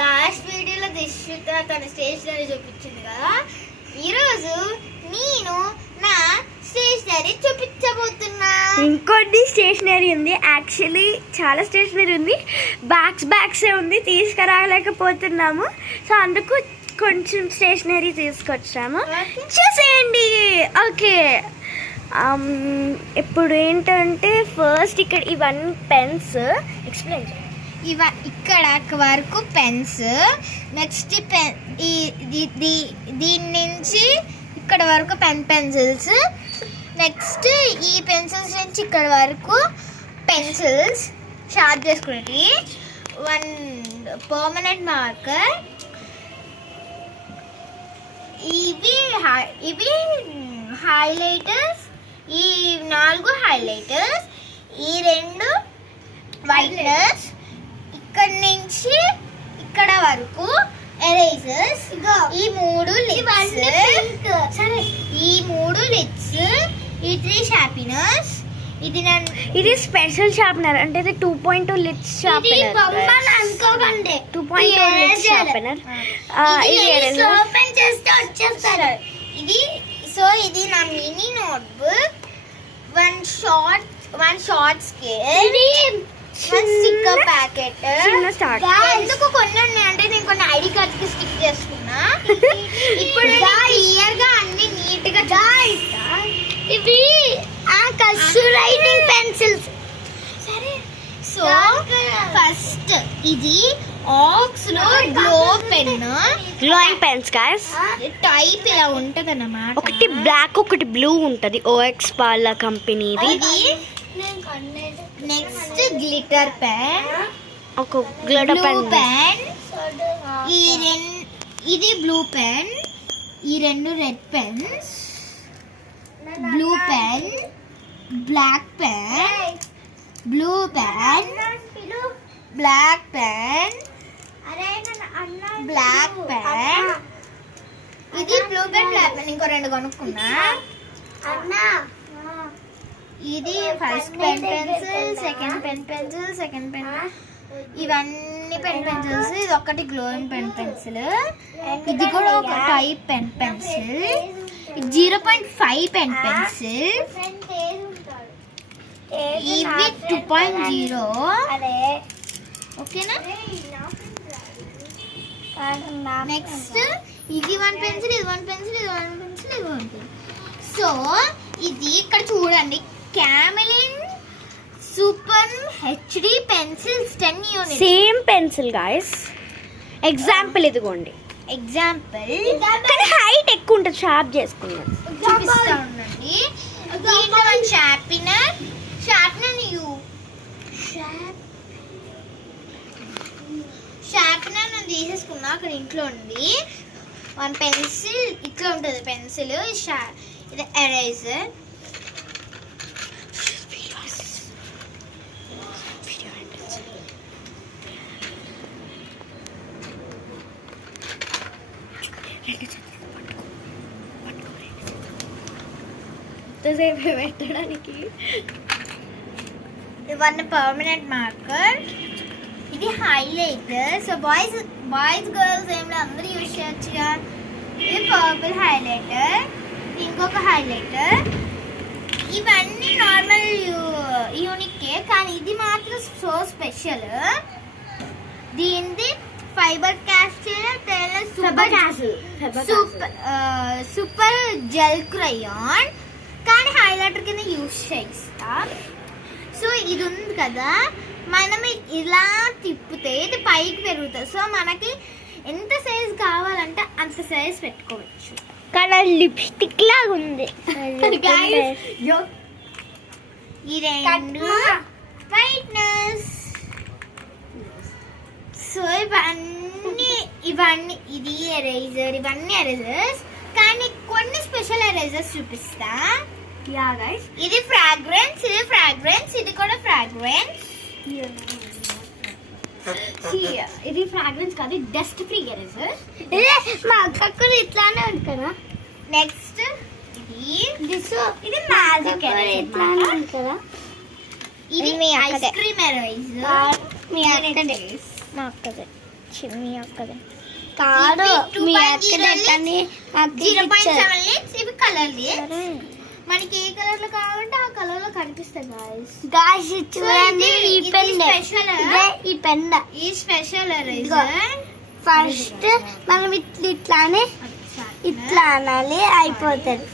Last వీడియోలో దిశిత తన stationery చూపించింది కదా, ఈరోజు నేను నా స్టేషనరీ చూపించబోతున్నా. ఇంకొన్ని స్టేషనరీ ఉంది, యాక్చువల్లీ చాలా స్టేషనరీ ఉంది, బ్యాగ్సే ఉంది, తీసుకురాలేకపోతున్నాము. సో అందుకు కొంచెం స్టేషనరీ తీసుకొచ్చాము, చూసేయండి. ఓకే, ఇప్పుడు ఏంటంటే ఫస్ట్ ఇక్కడ ఇవన్నీ పెన్స్ ఎక్స్ప్లెయిన్ చేయండి. ఇక్కడ వరకు పెన్స్, నెక్స్ట్ దీని నుంచి ఇక్కడ వరకు పెన్సిల్స్, నెక్స్ట్ ఈ పెన్సిల్స్ నుంచి ఇక్కడ వరకు పెన్సిల్స్ షార్ప్ చేసుకునేది, 1 పర్మనెంట్ మార్కర్, ఇవి హైలైటర్స్, ఈ 4 హైలైటర్స్, ఈ 2 వైట్నర్స్, ఇక్కడ నుంచి ఇక్కడ వరకు ఎరేజర్స్, ఈ 3 లిడ్స్, సరే ఈ 3 లిడ్స్, ఈ 3 షార్పినర్స్. ఇది స్పెషల్ షార్పనర్, అంటే ఇది 2.2 లిడ్స్ షార్పనర్, అనుకోకండి 2.2 లిడ్స్ షార్పనర్. ఇది ఓపెన్ చేస్తే వచ్చేస్తారు. ఇది నా mini notebook, 1 short scale, 1 sticker packet. ఎందుకు కొన్ని ఉన్నాయి అంటే నేను కొన్ని ఐడి కార్డ్స్ కి స్టిక్ చేసుకున్నా. ఇప్పుడు క్లియర్ గా అన్ని నీట్ గా ఇవి రైటింగ్ పెన్సిల్స్. సరే, సో ఫస్ట్ ఇది ఆక్స్ లో గ్లోయింగ్ పెన్స్ గైస్, టైప్ ఇలా ఉంటది అన్నమాట. ఒకటి బ్లాక్ ఒకటి బ్లూ ఉంటది, OX వాళ్ళ కంపెనీది. నెక్స్ట్ గ్లిటర్ పెన్, ఒక గ్లిటర్ పెన్. ఇది బ్లూ పెన్, ఈ 2 red pens, blue pen, black pen, blue pen, black pen, black pen. ఇది బ్లూ పెన్, బ్లాక్ పెన్, ఇంకో 2 కొనుక్కున్నా. ఇది first pen pencil, second pen pencil, second pen, ఇవన్నీ pen pencils. ఇది ఒకటి గ్లోయింగ్ పెన్ పెన్సిల్, ఇది కూడా ఒక type pen pencil, 0.5 pen pencil, ఇవి 2.0. ఓకేనా? నెక్స్ట్ ఇది 1 పెన్సిల్, ఇది 1 పెన్సిల్, ఇది 1 పెన్సిల్, ఇది 1 పెన్సిల్. సో ఇది ఇక్కడ చూడండి, Camlin super HD pencils 10 units, same pencil guys. Example ఇదిగోండి, ఎగ్జాంపుల్ కానీ హైట్ ఎక్కువ ఉంటుంది, షార్ప్ చేసుకున్నాం. చూపిస్తా ఉండండి. దీంట్లో 1 షార్పినర్ నేను తీసేసుకున్నా అక్కడ ఇంట్లో ఉంది. 1 పెన్సిల్ ఇట్లా ఉంటుంది పెన్సిల్, ఇది ఎరేజర్, పెట్టడానికి, 1 పర్మనెంట్ మార్కర్, ఇది హైలైటర్. సో బాయ్స్ గర్ల్స్ ఏమిలో అందరూ యూజ్ చేయొచ్చుగా. ఇది పర్పుల్ హైలైటర్, ఇంకొక హైలైటర్. ఇవన్నీ నార్మల్ యూనికే, కానీ ఇది మాత్రం సో స్పెషల్. దీనిది fibre castle super gel crayon, కానీ హైలైటర్ కింద యూజ్ చేస్తాం. సో ఇది ఉంది కదా, మనం ఇలా తిప్పితే ఇది పైకి పెరుగుతుంది. సో మనకి ఎంత సైజ్ కావాలంటే అంత సైజ్ పెట్టుకోవచ్చు. కానీ లిప్స్టిక్ లాగా ఉంది. ఈ 2 వైట్నెస్. సో ఇవన్నీ ఇది ఎరేజర్, ఇవన్నీ ఎరేజర్స్, కానీ కొన్ని స్పెషల్ ఎరేజర్స్ చూపిస్తా. యా గైస్, ఇది ఫ్రాగ్రెన్స్, ఇది కూడా ఫ్రాగ్రెన్స్. ఇది ఫ్రాగ్రెన్స్ కాదు, డస్ట్ ఫ్రీ ఎరేజర్. మా అక్క ఇట్లానే ఉంటుందా. నెక్స్ట్ ఇది మ్యాజిక్ ఎరేజర్, ఇది ఐస్ క్రీమ్ ఎరేజర్. మీ అక్కదే. ఇచ్చింది మీ అక్కదే. కాదు ఇవి మీ 2.0 అక్కడని అక్కకి 0.7 లిట్స్ ఇవి కలర్ లిట్స్ సరే మనకి ఏ కలర్ లో కావాలంటే ఆ కలర్ లో కనిపిస్తాయి గాయ్స్ గాయ్స్ చూడండి ఇది- ఈ ఇది పెన్ special. ఇదే ఈ పెన్ ఈ స్పెషల్ ఇదిగో. ఎరేజర్ ఫస్ట్ మనం ఇట్లానే ఇట్లా అనాలి అయిపోతుంది.